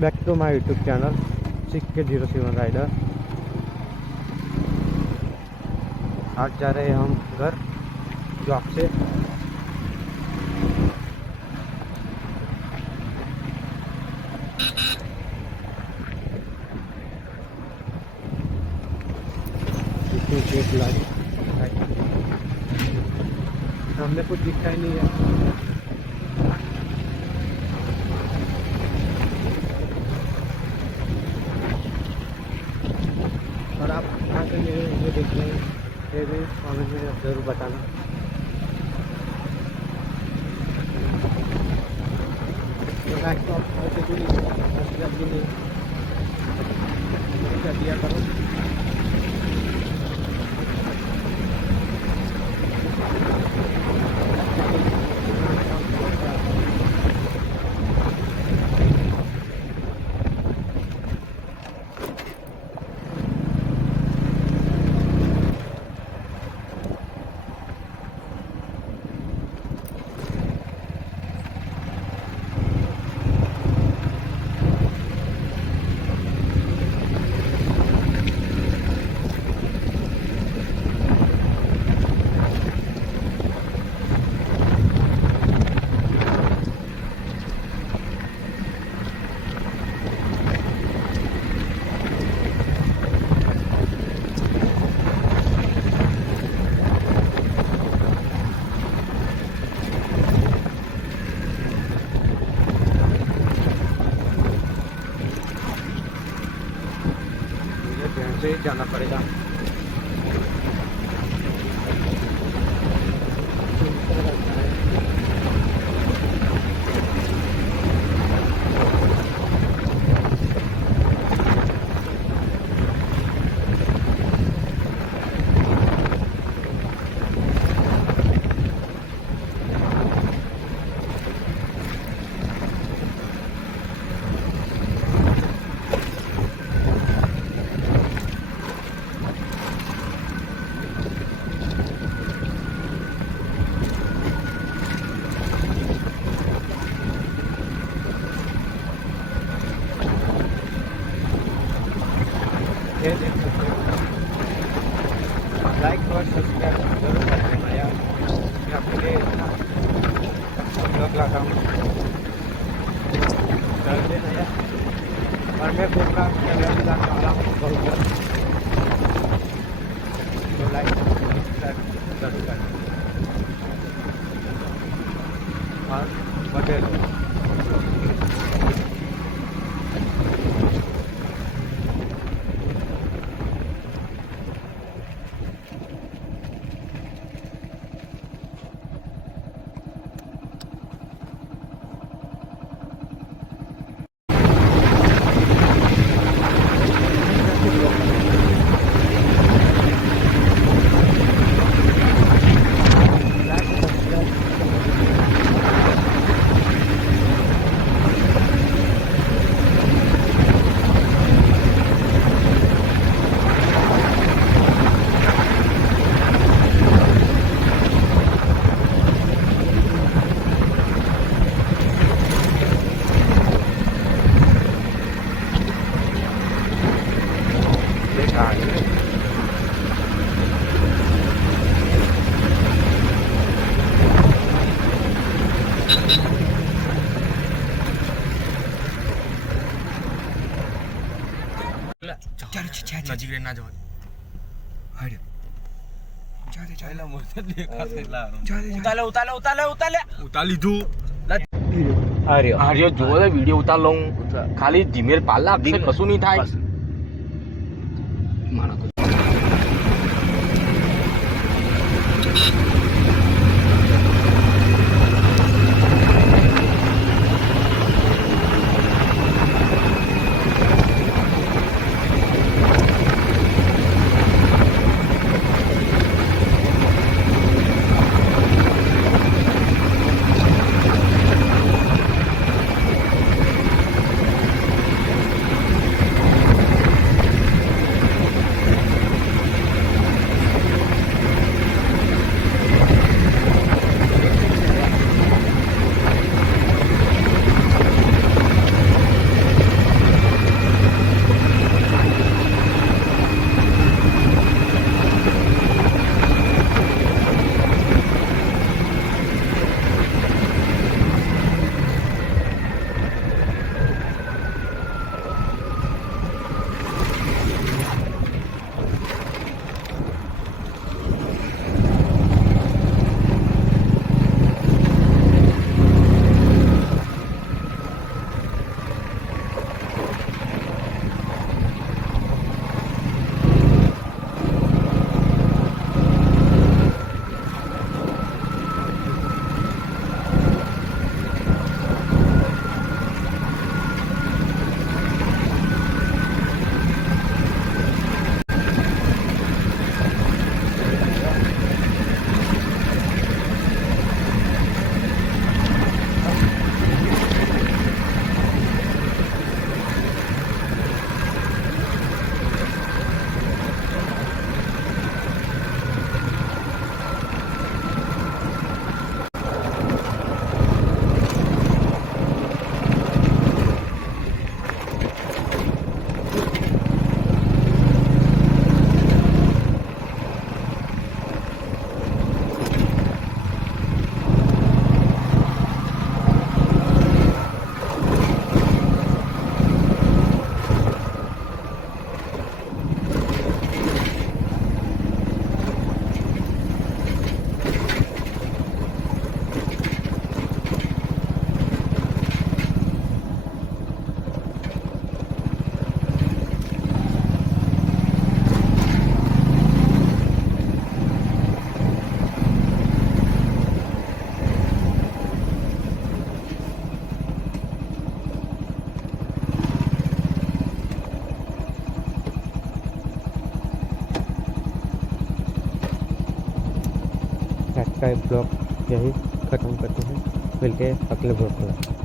Back to my YouTube channel CK07 rider. आज जा रहे हैं हम घर जॉब से। सामने कुछ दिखता ही नहीं है। और आप यहाँ से मेरे वीडियो देख रहे हैं फिर कमेंट में ज़रूर बताना। लाइक तो ऐसे भी नहीं, सब्सक्राइब भी नहीं कर दिया करो। से जाना पड़ेगा। लाइक और सब्सक्राइब जरूर कर देना यार। मैं आपके लिए ब्लॉग लाता हूँ, कर देना यार। और मैं पूरा कैमरा भी लाने वाला हूँ बहुत जल्द, तो लाइक सब्सक्राइब जरूर कर देना और बटे लो। नजीक ना जाओ। उतार लीधું। અરે જો વિડીયો ઉતાર લઉં, ખાલી ધીમે પાલા કશું નહીં થાય। आज का ब्लॉग यही ख़त्म करते हैं, मिलते हैं अगले ब्लॉग में।